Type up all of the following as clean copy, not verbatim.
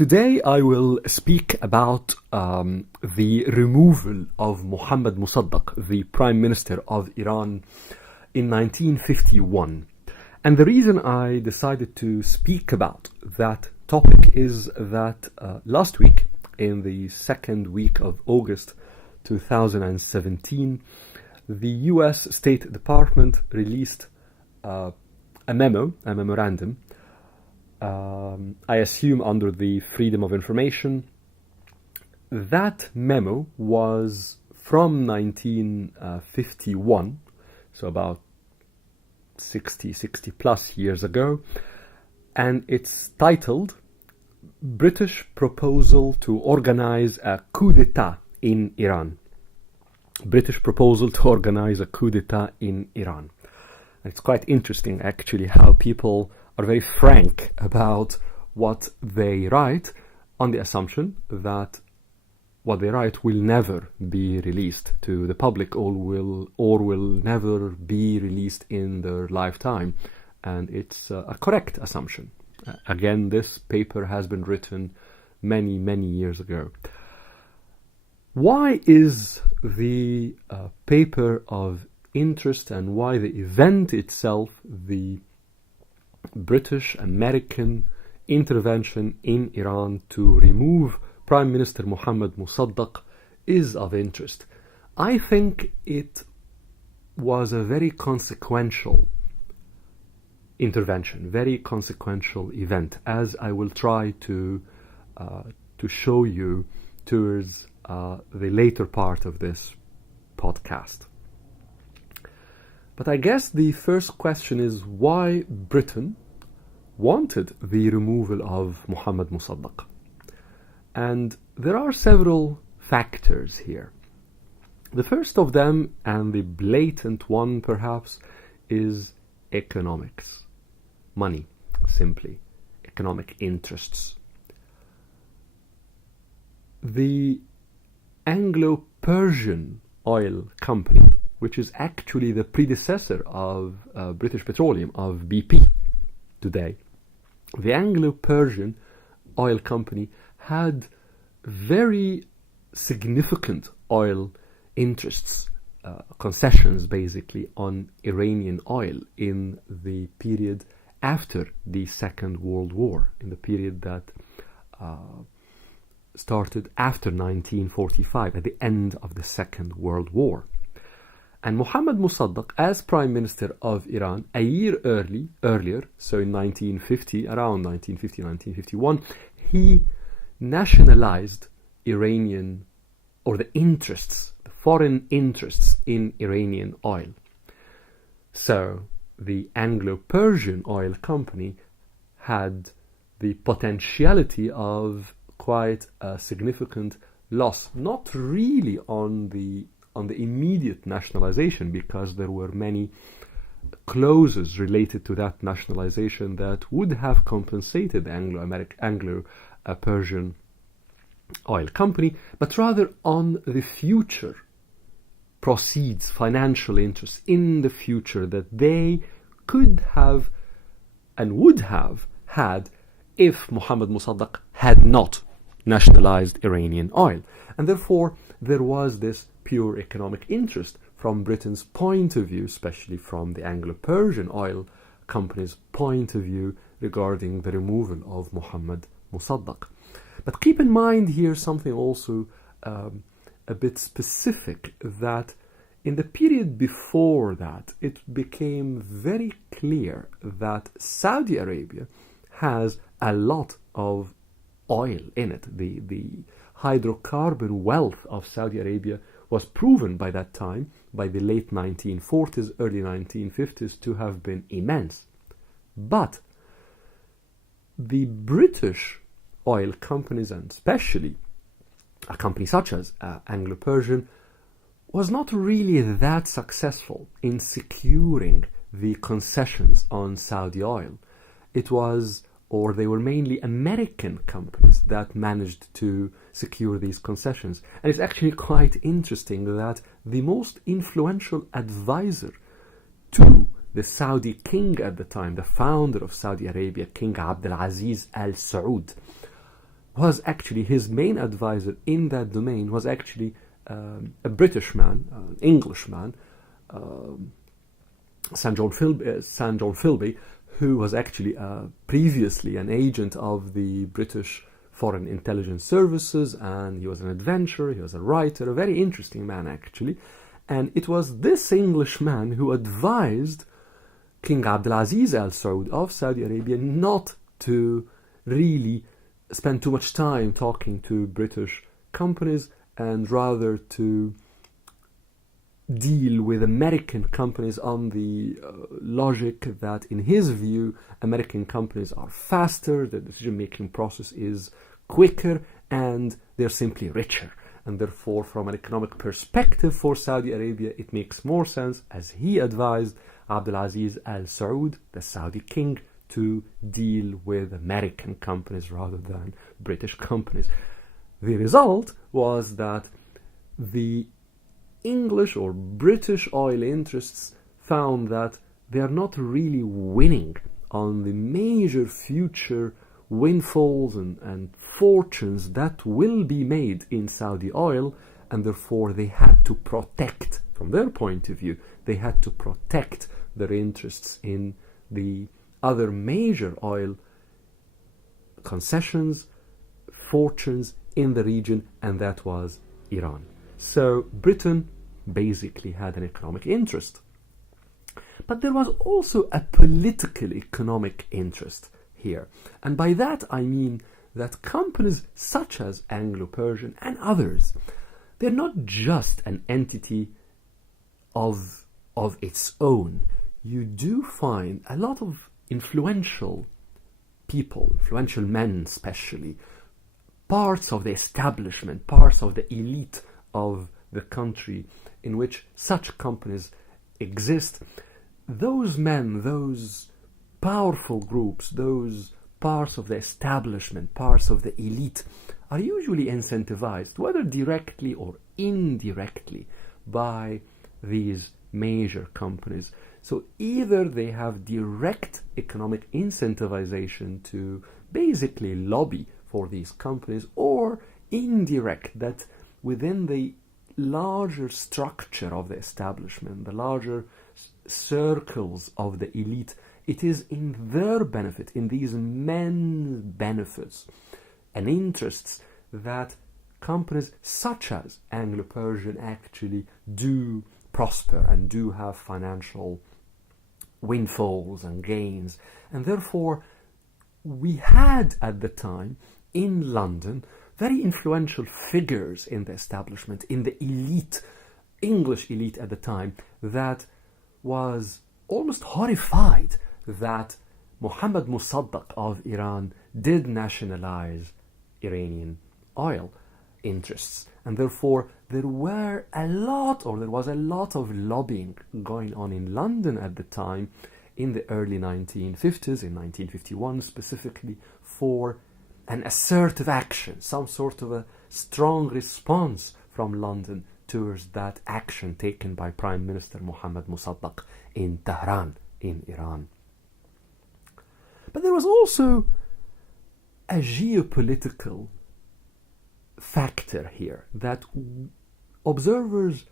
Today I will speak about the removal of Mohammad Mosaddaq, the Prime Minister of Iran, in 1951. And the reason I decided to speak about that topic is that last week, in the second week of August 2017, the US State Department released a memorandum, I assume under the Freedom of Information. That memo was from 1951, so about 60 plus years ago, and it's titled British Proposal to Organize a Coup d'etat in Iran. British proposal to organize a coup d'etat in Iran. It's quite interesting actually how people are very frank about what they write, on the assumption that what they write will never be released to the public or will never be released in their lifetime. And it's a correct assumption. Again, this paper has been written many years ago. Why is the paper of interest, and why the event itself, the British American intervention in Iran to remove Prime Minister Mohammad Mosaddaq, is of interest? I think it was a very consequential intervention, very consequential event, as I will try to show you towards the later part of this podcast. But I guess the first question is why Britain wanted the removal of Mohammad Mosaddaq. And there are several factors here. The first of them, and the blatant one perhaps, is economics. Money, simply. Economic interests. The Anglo-Persian Oil Company, which is actually the predecessor of British Petroleum, of BP today. The Anglo-Persian Oil Company had very significant oil interests, concessions basically, on Iranian oil in the period after the Second World War, in the period that started after 1945, at the end of the Second World War. And Mohammad Mosaddaq, as Prime Minister of Iran, a year earlier, so in 1950, around 1951, he nationalized Iranian, or the interests, the foreign interests in Iranian oil. So the Anglo-Persian Oil Company had the potentiality of quite a significant loss, not really on the immediate nationalization, because there were many clauses related to that nationalization that would have compensated the Anglo-Persian Oil Company, but rather on the future proceeds, financial interests in the future that they could have and would have had if Mohammad Mosaddaq had not nationalized Iranian oil. And therefore there was this pure economic interest from Britain's point of view, especially from the Anglo-Persian Oil Company's point of view, regarding the removal of Mohammad Mosaddaq. But keep in mind here something also a bit specific, that in the period before that, it became very clear that Saudi Arabia has a lot of oil in it. The hydrocarbon wealth of Saudi Arabia was proven by that time, by the late 1940s, early 1950s, to have been immense. But the British oil companies, and especially a company such as Anglo-Persian, was not really that successful in securing the concessions on Saudi oil. They were mainly American companies that managed to secure these concessions. And it's actually quite interesting that the most influential advisor to the Saudi king at the time, the founder of Saudi Arabia, King Abdulaziz Al Saud, was actually his main advisor in that domain was actually a British man, an Englishman, St. John Philby, who was actually previously an agent of the British Foreign Intelligence Services, and he was an adventurer, he was a writer, a very interesting man actually. And it was this Englishman who advised King Abdulaziz Al Saud of Saudi Arabia not to really spend too much time talking to British companies and rather to deal with American companies on the logic that, in his view, American companies are faster, the decision-making process is quicker, and they're simply richer. And therefore, from an economic perspective for Saudi Arabia, it makes more sense, as he advised Abdulaziz Al Saud, the Saudi king, to deal with American companies rather than British companies. The result was that the English or British oil interests found that they are not really winning on the major future windfalls and fortunes that will be made in Saudi oil, and therefore they had to protect, from their point of view, they had to protect their interests in the other major oil concessions, fortunes in the region, and that was Iran. So Britain basically had an economic interest. But there was also a political economic interest here. And by that I mean that companies such as Anglo-Persian and others, they're not just an entity of its own. You do find a lot of influential people, influential men especially, parts of the establishment, parts of the elite of the country in which such companies exist. Those men, those powerful groups, those parts of the establishment, parts of the elite, are usually incentivized, whether directly or indirectly, by these major companies. So either they have direct economic incentivization to basically lobby for these companies, or indirect, that within the larger structure of the establishment, the larger circles of the elite, it is in their benefit, in these men's benefits and interests, that companies such as Anglo-Persian actually do prosper and do have financial windfalls and gains. And therefore we had at the time in London very influential figures in the establishment, in the elite, English elite at the time, that was almost horrified that Mohammad Mosaddaq of Iran did nationalize Iranian oil interests. And therefore there was a lot of lobbying going on in London at the time, in the early 1950s, in 1951 specifically, for an assertive action, some sort of a strong response from London towards that action taken by Prime Minister Mohammad Mosaddaq in Tehran, in Iran. But there was also a geopolitical factor here that observers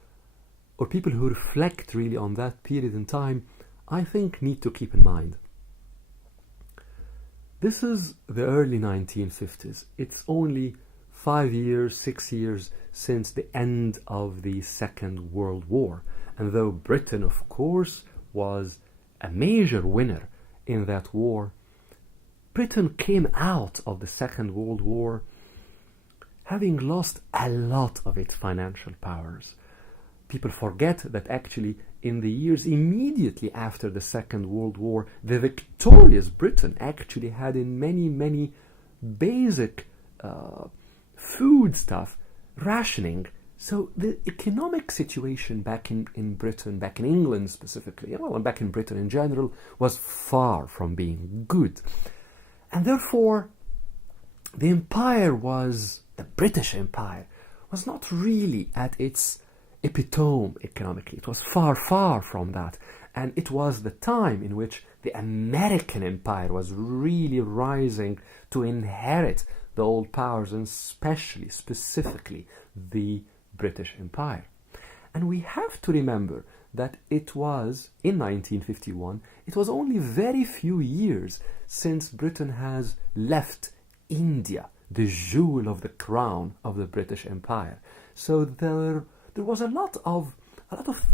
or people who reflect really on that period in time, I think, need to keep in mind. This is the early 1950s. It's only 5 years, 6 years since the end of the Second World War. And though Britain, of course, was a major winner in that war, Britain came out of the Second World War having lost a lot of its financial powers. People forget that actually in the years immediately after the Second World War, the victorious Britain actually had in many basic food stuff rationing. So the economic situation back in Britain, back in England specifically, well, and back in Britain in general, was far from being good. And therefore, the British Empire was not really at its epitome economically. It was far from that. And it was the time in which the American Empire was really rising to inherit the old powers, and specifically, the British Empire. And we have to remember that it was, in 1951, it was only very few years since Britain has left India, the jewel of the crown of the British Empire. So there was a lot of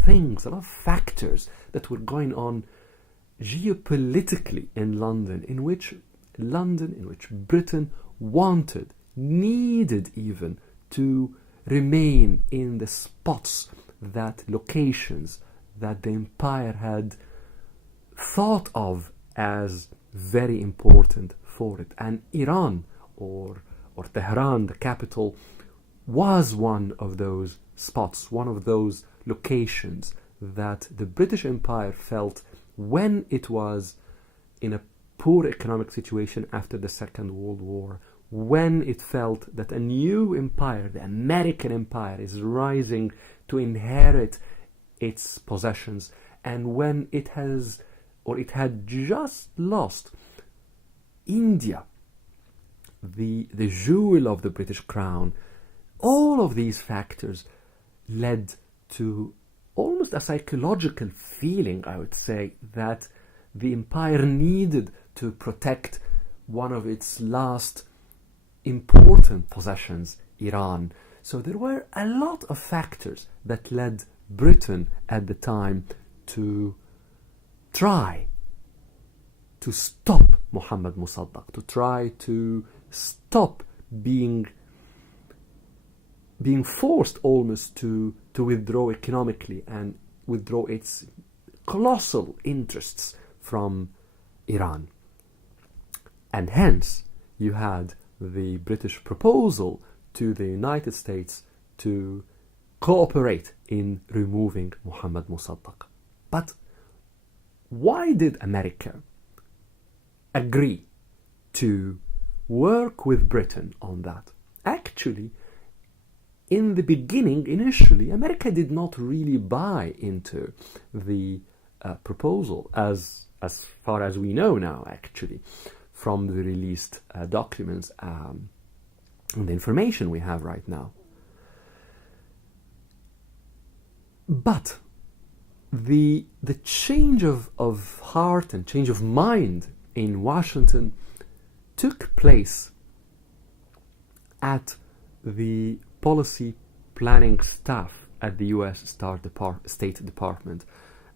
things, a lot of factors that were going on geopolitically in London, in which Britain wanted, needed even, to remain in the spots, locations that the empire had thought of as very important for it. And Iran, or Tehran, the capital, was one of those spots, one of those locations that the British Empire felt when it was in a poor economic situation after the Second World War, when it felt that a new empire, the American empire, is rising to inherit its possessions, and when it had just lost India, the jewel of the British crown. All of these factors led to almost a psychological feeling, I would say, that the empire needed to protect one of its last important possessions, Iran. So there were a lot of factors that led Britain at the time to try to stop Muhammad Mosaddaq, to try to stop being forced almost to withdraw economically and withdraw its colossal interests from Iran. And hence you had the British proposal to the United States to cooperate in removing Muhammad Mosaddaq. But why did America agree to work with Britain on that? Actually, in the beginning, initially, America did not really buy into the proposal, as far as we know now, actually, from the released documents and the information we have right now. But the change of heart and change of mind in Washington took place at the policy planning staff at the U.S. State Department.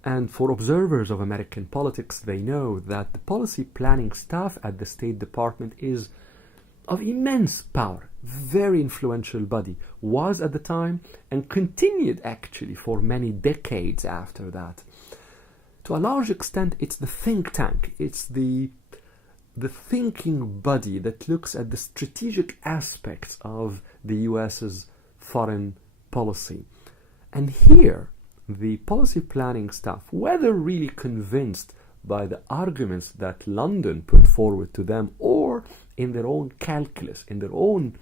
And for observers of American politics, they know that the policy planning staff at the State Department is of immense power, very influential body, was at the time and continued actually for many decades after that. To a large extent, it's the think tank, it's the thinking body that looks at the strategic aspects of the US's foreign policy. And here, the policy planning staff, whether really convinced by the arguments that London put forward to them or in their own calculus, in their own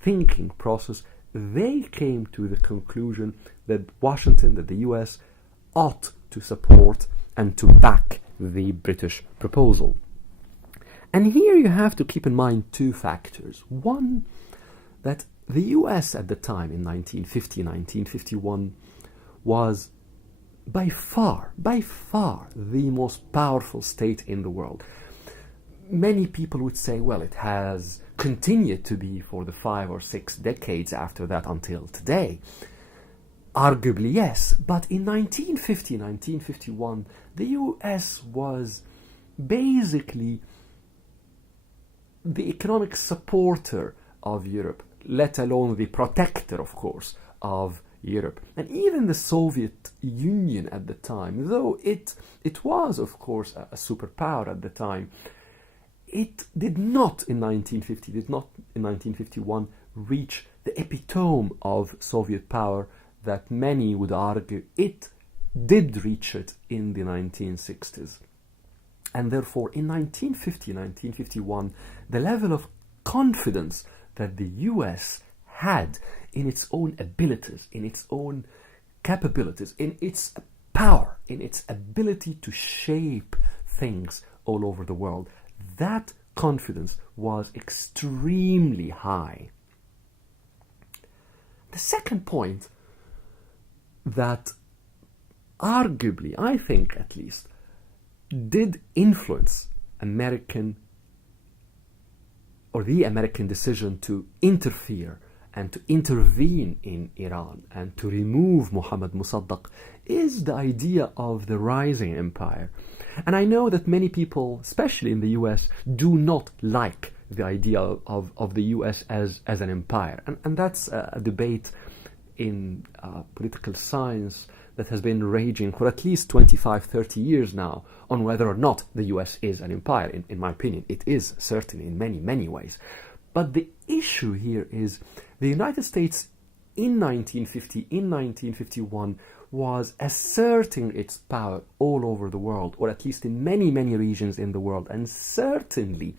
thinking process, they came to the conclusion that Washington, that the US, ought to support and to back the British proposal. And here you have to keep in mind two factors. One, that the US at the time, in 1950, 1951, was by far the most powerful state in the world. Many people would say, well, it has continued to be for the 5 or 6 decades after that until today. Arguably, yes, but in 1950, 1951, the US was basically the economic supporter of Europe, let alone the protector, of course, of Europe. And even the Soviet Union at the time, though it was, of course, a superpower at the time, it did not in 1951 reach the epitome of Soviet power that many would argue it did reach it in the 1960s. And therefore, in 1950, 1951, the level of confidence that the US had in its own abilities, in its own capabilities, in its power, in its ability to shape things all over the world, that confidence was extremely high. The second point that arguably, I think at least, did influence American or the American decision to interfere and to intervene in Iran and to remove Mohammad Mosaddaq is the idea of the rising empire. And I know that many people, especially in the US, do not like the idea of the US as an empire. And that's a debate in political science that has been raging for at least 25, 30 years now on whether or not the US is an empire. In my opinion, it is certainly in many, many ways. But the issue here is the United States in 1950, in 1951, was asserting its power all over the world, or at least in many, many regions in the world, and certainly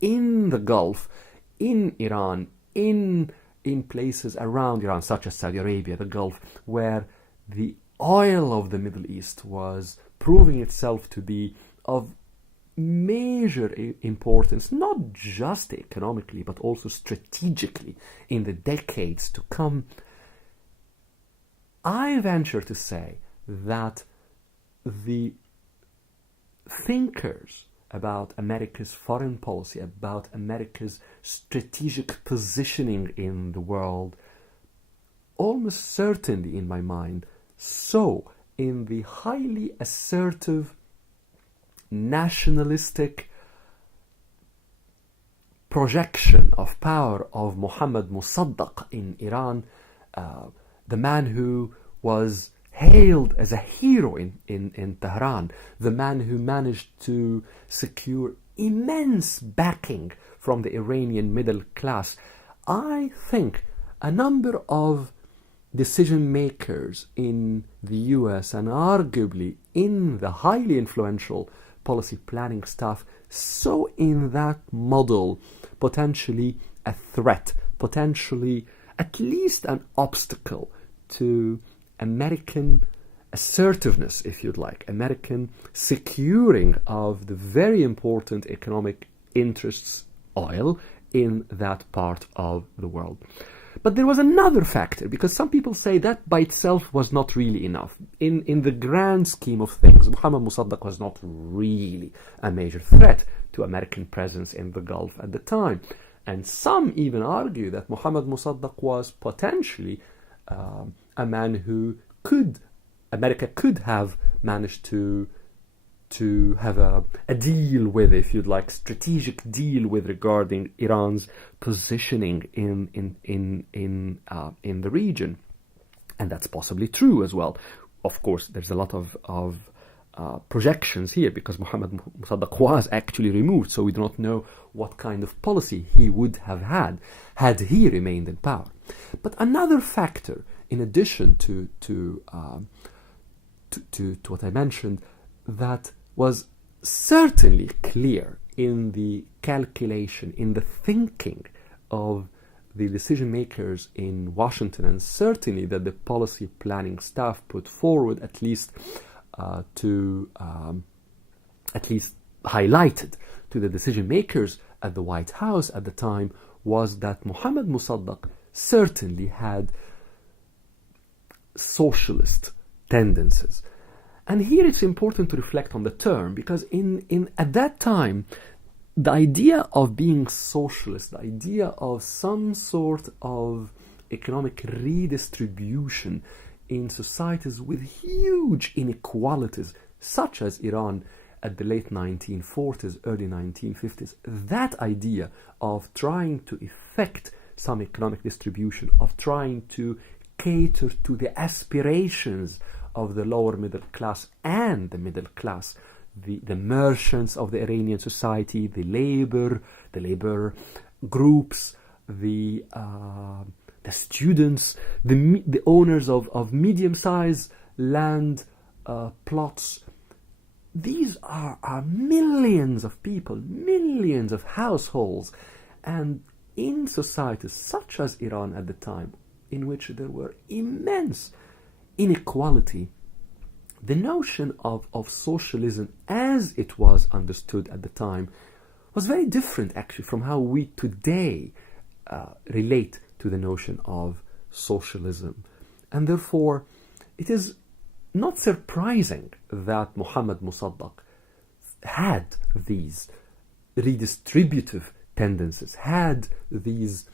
in the Gulf, in Iran, in places around Iran, such as Saudi Arabia, the Gulf, where the oil of the Middle East was proving itself to be of major importance, not just economically, but also strategically in the decades to come. I venture to say that the thinkers about America's foreign policy, about America's strategic positioning in the world, almost certainly in my mind, saw in the highly assertive, nationalistic projection of power of Mohammad Mosaddaq in Iran, the man who was hailed as a hero in Tehran, the man who managed to secure immense backing from the Iranian middle class. I think a number of decision makers in the US and arguably in the highly influential policy planning staff saw in that model potentially a threat, potentially at least an obstacle to American assertiveness, if you'd like, American securing of the very important economic interests, oil, in that part of the world. But there was another factor, because some people say that by itself was not really enough. In the grand scheme of things, Mohammad Mosaddaq was not really a major threat to American presence in the Gulf at the time. And some even argue that Mohammad Mosaddaq was potentially a man who America could have managed to have a deal with, if you'd like, strategic deal with regarding Iran's positioning in the region, and that's possibly true as well. Of course, there's a lot of projections here because Mohammad Mosaddaq was actually removed, so we do not know what kind of policy he would have had he remained in power. But another factor, in addition to what I mentioned, that was certainly clear in the calculation, in the thinking of the decision makers in Washington, and certainly that the policy planning staff put forward, at least highlighted to the decision makers at the White House at the time, was that Mohammad Mosaddaq certainly had socialist tendencies. And here it's important to reflect on the term, because at that time, the idea of being socialist, the idea of some sort of economic redistribution in societies with huge inequalities, such as Iran at the late 1940s, early 1950s, that idea of trying to effect some economic distribution, of trying to cater to the aspirations of the lower middle class and the middle class, the merchants of the Iranian society, the labor groups, the students, the owners of medium-sized land plots. These are millions of people, millions of households, and in societies such as Iran at the time, in which there were immense inequality, the notion of socialism as it was understood at the time was very different actually from how we today relate to the notion of socialism. And therefore, it is not surprising that Muhammad Mosaddaq had these redistributive tendencies, had these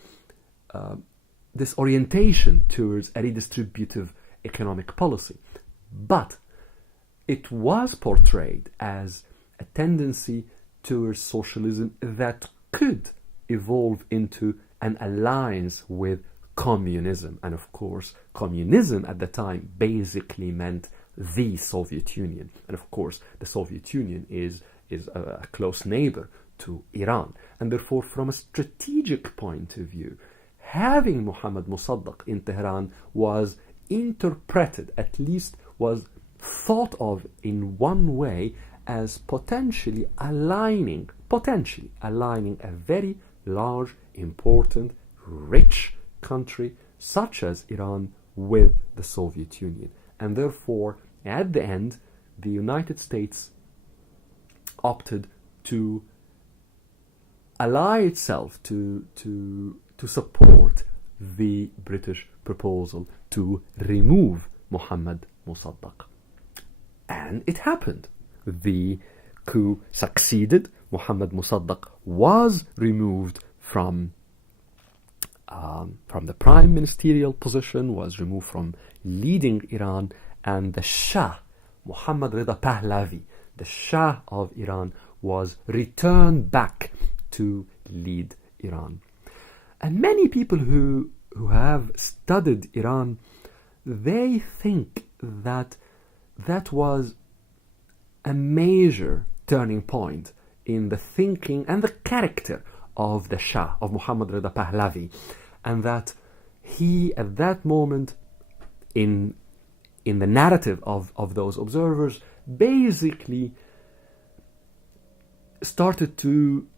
this orientation towards a redistributive economic policy. But it was portrayed as a tendency towards socialism that could evolve into an alliance with communism. And of course, communism at the time basically meant the Soviet Union. And of course, the Soviet Union is a close neighbor to Iran. And therefore, from a strategic point of view, having Muhammad Mosaddaq in Tehran was interpreted, at least was thought of in one way, as potentially aligning a very large, important, rich country such as Iran with the Soviet Union. And therefore, at the end, the United States opted to ally itself to support the British proposal to remove Muhammad Mosaddaq. And it happened. The coup succeeded. Muhammad Mosaddaq was removed from the prime ministerial position, was removed from leading Iran, and the Shah, Muhammad Rida Pahlavi, the Shah of Iran, was returned back to lead Iran. And many people who have studied Iran, they think that was a major turning point in the thinking and the character of the Shah, of Muhammad Rida Pahlavi, and that he, at that moment, in the narrative of those observers, basically started to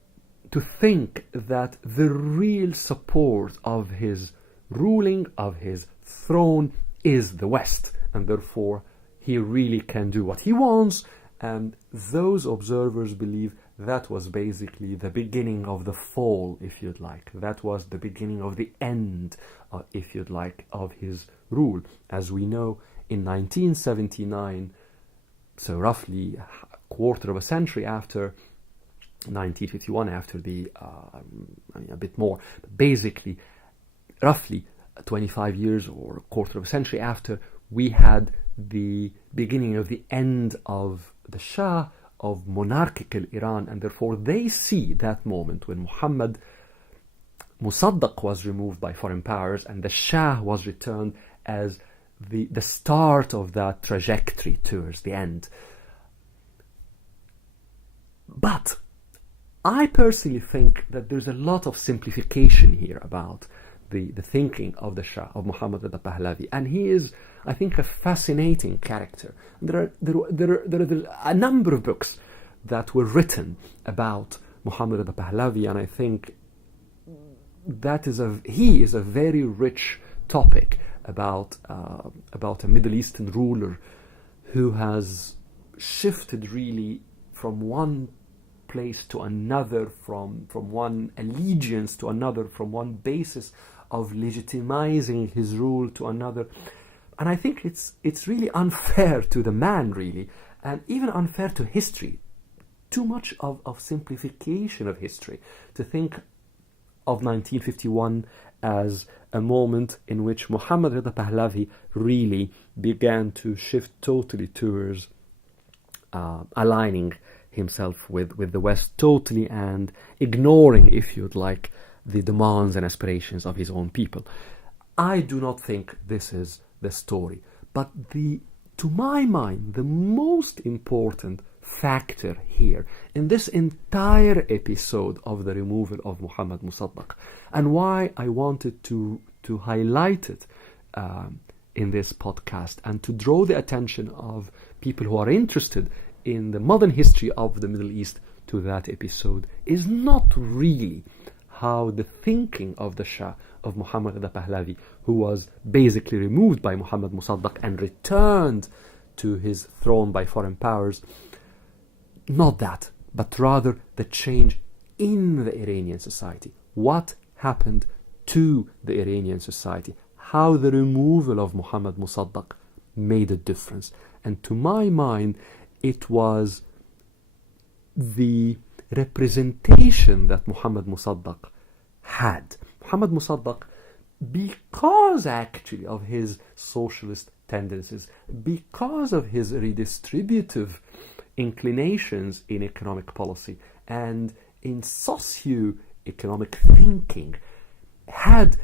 think that the real support of his ruling, of his throne, is the West, and therefore he really can do what he wants. And those observers believe that was basically the beginning of the fall, if you'd like. That was the beginning of the end, if you'd like, of his rule. As we know, in 1979, so roughly a quarter of a century after 1951, after the, a bit more, but basically, roughly 25 years or a quarter of a century after, we had the beginning of the end of the Shah, of monarchical Iran, and therefore they see that moment when Muhammad Mosaddaq was removed by foreign powers and the Shah was returned as the start of that trajectory towards the end. But I personally think that there's a lot of simplification here about the thinking of the Shah, of Muhammad Rida Pahlavi, and he is, I think, a fascinating character. There are a number of books that were written about Muhammad Rida Pahlavi, and I think he is a very rich topic about a Middle Eastern ruler who has shifted really from one place to another, from one allegiance to another, from one basis of legitimizing his rule to another. And I think it's really unfair to the man, really, and even unfair to history. Too much of simplification of history to think of 1951 as a moment in which Muhammad Rida Pahlavi really began to shift totally towards aligning himself with the West totally and ignoring, if you'd like, the demands and aspirations of his own people. I do not think this is the story. But to my mind, the most important factor here in this entire episode of the removal of Muhammad Mosaddaq, and why I wanted to highlight it in this podcast and to draw the attention of people who are interested in the modern history of the Middle East to that episode, is not really how the thinking of the Shah, of Muhammad Rida Pahlavi, who was basically removed by Muhammad Mosaddaq and returned to his throne by foreign powers, not that, but rather the change in the Iranian society. What happened to the Iranian society? How the removal of Muhammad Mosaddaq made a difference. And to my mind, it was the representation that Muhammad Mosaddaq had. Muhammad Mosaddaq, because actually of his socialist tendencies, because of his redistributive inclinations in economic policy and in socio-economic thinking, had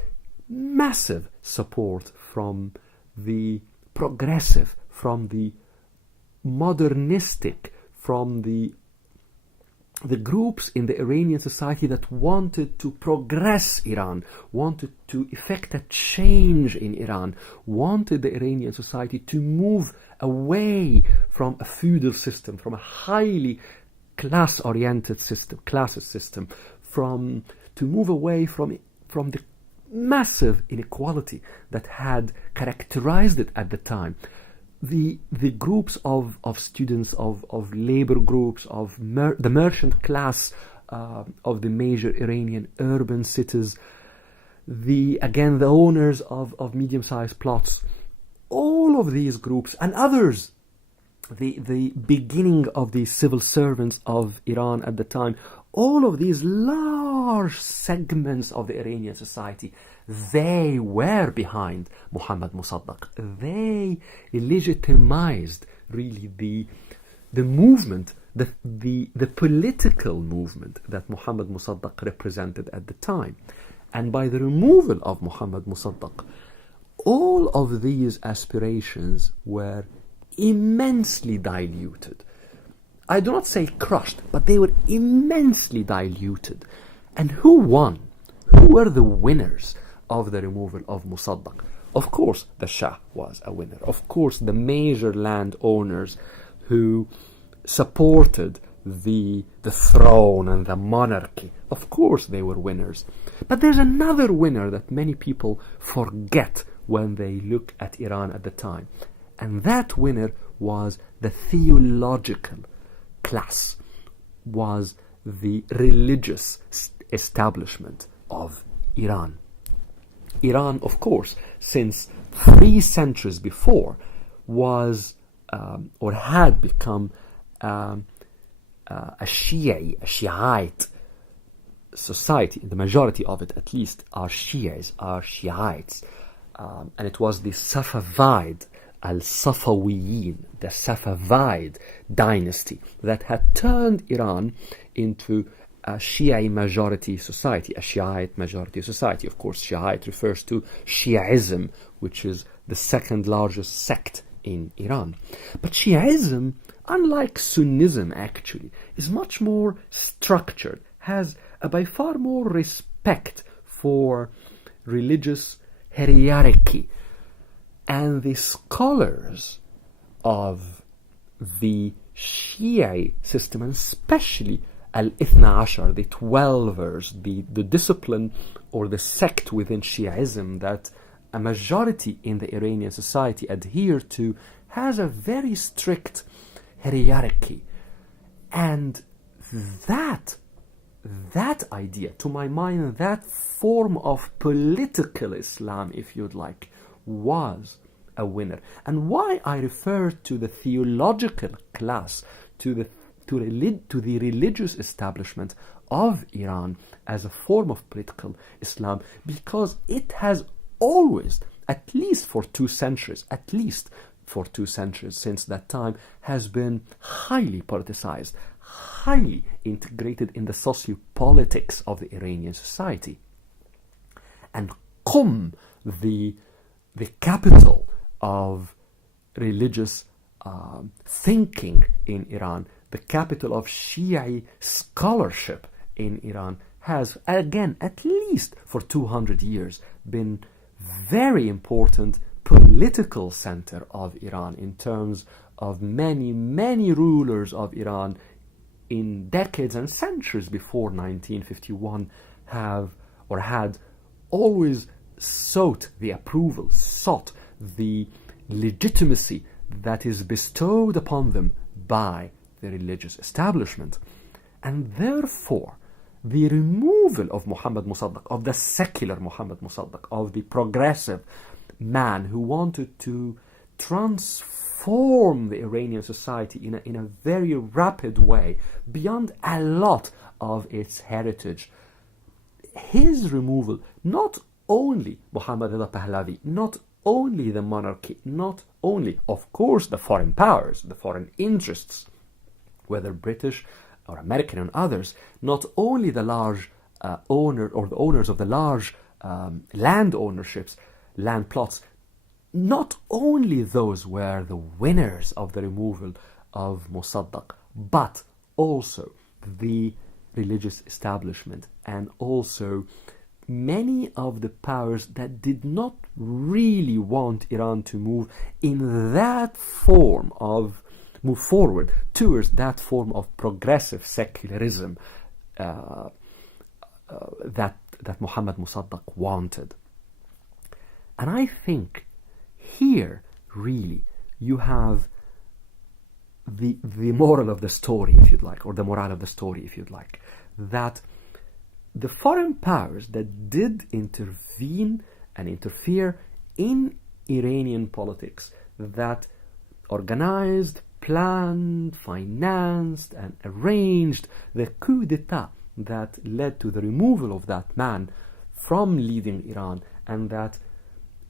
massive support from the progressive, from the modernistic, from the groups in the Iranian society that wanted to progress Iran, wanted to effect a change in Iran, wanted the Iranian society to move away from a feudal system, from a highly class-oriented system, classist system, to move away from the massive inequality that had characterized it at the time. The groups of students, of labor groups, of the merchant class of the major Iranian urban cities, the owners of medium-sized plots, all of these groups and others, the beginning of the civil servants of Iran at the time, all of these large segments of the Iranian society, they were behind Muhammad Mosaddaq. They legitimized really the movement, the political movement that Muhammad Mosaddaq represented at the time. And by the removal of Muhammad Mosaddaq, all of these aspirations were immensely diluted. I do not say crushed, but they were immensely diluted. And who won? Who were the winners of the removal of Mosaddaq? Of course, the Shah was a winner. Of course, the major landowners who supported the throne and the monarchy, of course they were winners. But there's another winner that many people forget when they look at Iran at the time. And that winner was the theological class, was the religious establishment of Iran. Iran, of course, since 3 centuries before, was or had become a Shiite society. The majority of it, at least, are Shiites, are Shiites. And it was the Safavid, Al-Safawiyin, the Safavid dynasty that had turned Iran into a Shiite majority society, a Shiite majority society. Of course, Shiite refers to Shiism, which is the second largest sect in Iran. But Shiism, unlike Sunnism actually, is much more structured, has a by far more respect for religious hierarchy. And the scholars of the Shia system, and especially Al-Ithna Ashar, the 12ers, the discipline or the sect within Shiism that a majority in the Iranian society adhere to, has a very strict hierarchy. And that idea, to my mind, that form of political Islam, if you'd like, was a winner. And why I refer to the theological class, to the religious establishment of Iran as a form of political Islam, because it has always, at least for 2 centuries since that time, has been highly politicized, highly integrated in the socio-politics of the Iranian society. And Qum, the capital of religious thinking in Iran, the capital of Shia scholarship in Iran, has, again, at least for 200 years, been very important political center of Iran in terms of many, many rulers of Iran in decades and centuries before 1951 had always sought the approval, sought the legitimacy that is bestowed upon them by the religious establishment. And therefore, the removal of Muhammad Mosaddaq, of the secular Muhammad Mosaddaq, of the progressive man who wanted to transform the Iranian society in a very rapid way, beyond a lot of its heritage. His removal, not only Muhammad Reza Pahlavi, not only the monarchy, not only, of course, the foreign powers, the foreign interests, whether British or American and others, not only the large owner or the owners of the large land ownerships, land plots, not only those were the winners of the removal of Mosaddaq, but also the religious establishment and also many of the powers that did not really want Iran to move forward towards that form of progressive secularism that Muhammad Mosaddaq wanted. And I think here really you have the moral of the story, if you'd like, or the morale of the story, if you'd like, that the foreign powers that did intervene and interfere in Iranian politics, that organized, planned, financed, and arranged the coup d'etat that led to the removal of that man from leading Iran and that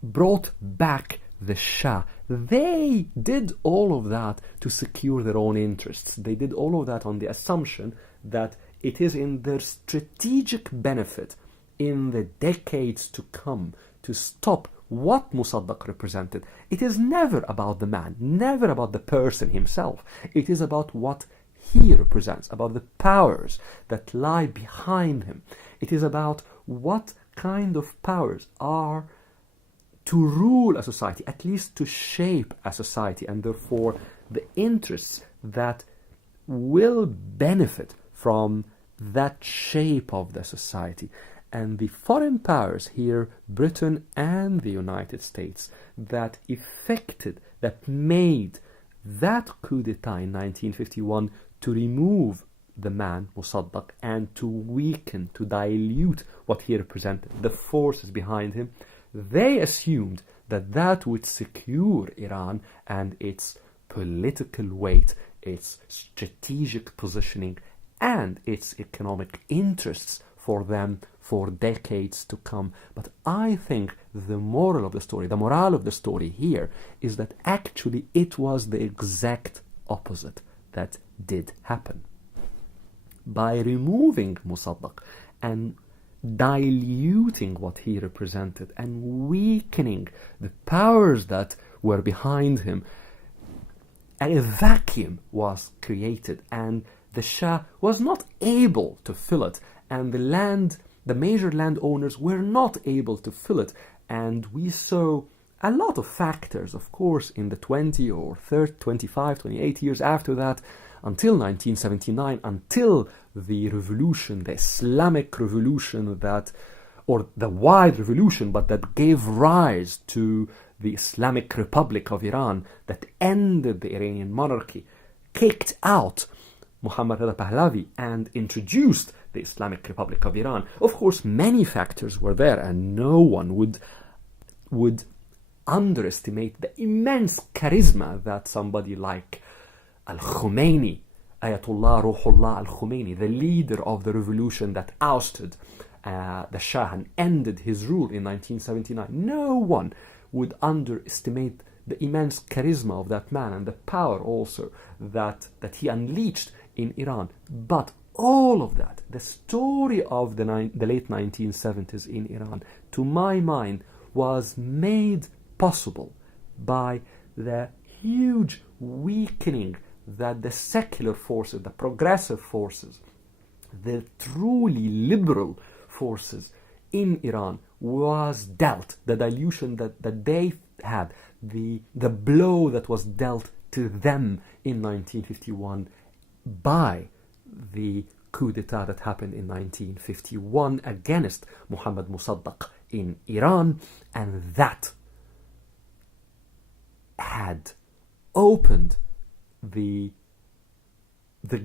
brought back the Shah. They did all of that to secure their own interests. They did all of that on the assumption that it is in their strategic benefit in the decades to come to stop what Mosaddaq represented. It is never about the man, never about the person himself. It is about what he represents, about the powers that lie behind him. It is about what kind of powers are to rule a society, at least to shape a society, and therefore the interests that will benefit from that shape of the society. And the foreign powers here, Britain and the United States, that made that coup d'etat in 1951 to remove the man Mosaddaq and to weaken, to dilute what he represented, the forces behind him, they assumed that that would secure Iran and its political weight, its strategic positioning, and its economic interests for them for decades to come. But I think the moral of the story, the morale of the story here, is that actually it was the exact opposite that did happen. By removing Mosaddaq and diluting what he represented and weakening the powers that were behind him, a vacuum was created and the Shah was not able to fill it, and the major landowners were not able to fill it. And we saw a lot of factors, of course, in the 20 or 30, 25, 28 years after that, until 1979, until the revolution, the Islamic revolution or the wide revolution, but that gave rise to the Islamic Republic of Iran, that ended the Iranian monarchy, kicked out Muhammad Reza Pahlavi and introduced the Islamic Republic of Iran. Of course, many factors were there, and no one would underestimate the immense charisma that somebody like Al-Khomeini, Ayatollah Ruhullah Al-Khomeini, the leader of the revolution that ousted the Shah and ended his rule in 1979. No one would underestimate the immense charisma of that man and the power also that he unleashed in Iran. But all of that, the story of the late 1970s in Iran, to my mind, was made possible by the huge weakening that the secular forces, the progressive forces, the truly liberal forces in Iran was dealt, the dilution that they had, the blow that was dealt to them in 1951 by the coup d'etat that happened in 1951 against Muhammad Mosaddaq in Iran, and that had opened the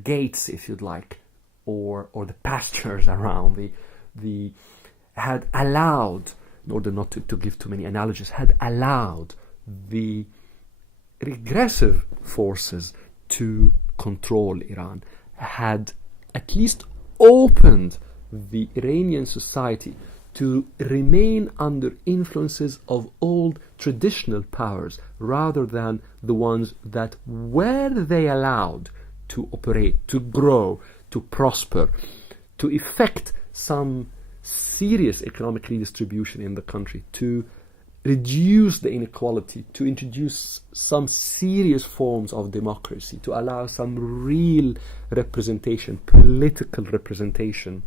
gates, if you'd like, or the pastures around, the had allowed, in order not to give too many analogies, had allowed the regressive forces to control Iran, had at least opened the Iranian society to remain under influences of old traditional powers rather than the ones that were they allowed to operate, to grow, to prosper, to effect some serious economic redistribution in the country, to reduce the inequality, to introduce some serious forms of democracy, to allow some real representation, political representation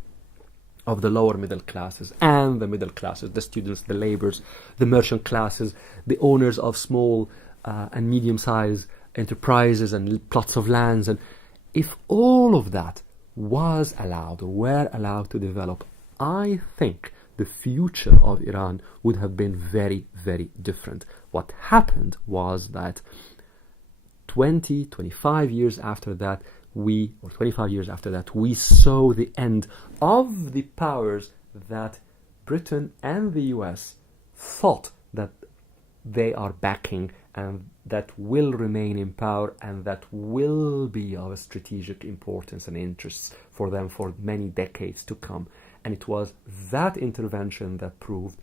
of the lower middle classes and the middle classes, the students, the laborers, the merchant classes, the owners of small and medium-sized enterprises and plots of lands. And if all of that was allowed or were allowed to develop, I think the future of Iran would have been very, very different. What happened was that 25 years after that, we saw the end of the powers that Britain and the US thought that they are backing and that will remain in power and that will be of strategic importance and interest for them for many decades to come. And it was that intervention that proved,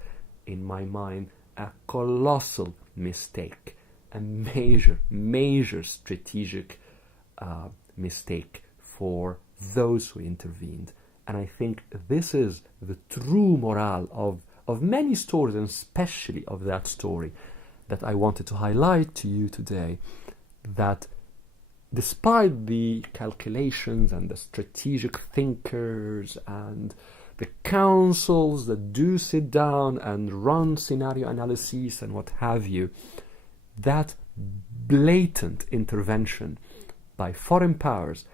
in my mind, a colossal mistake, a major strategic mistake for those who intervened. And I think this is the true morale of many stories, and especially of that story that I wanted to highlight to you today, that despite the calculations and the strategic thinkers and the councils that do sit down and run scenario analyses and what have you, that blatant intervention by foreign powers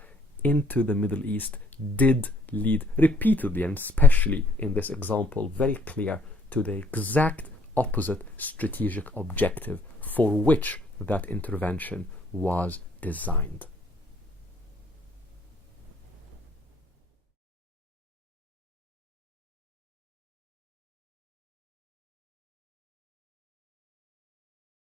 into the Middle East did lead repeatedly, and especially in this example, very clear, to the exact opposite strategic objective for which that intervention was designed.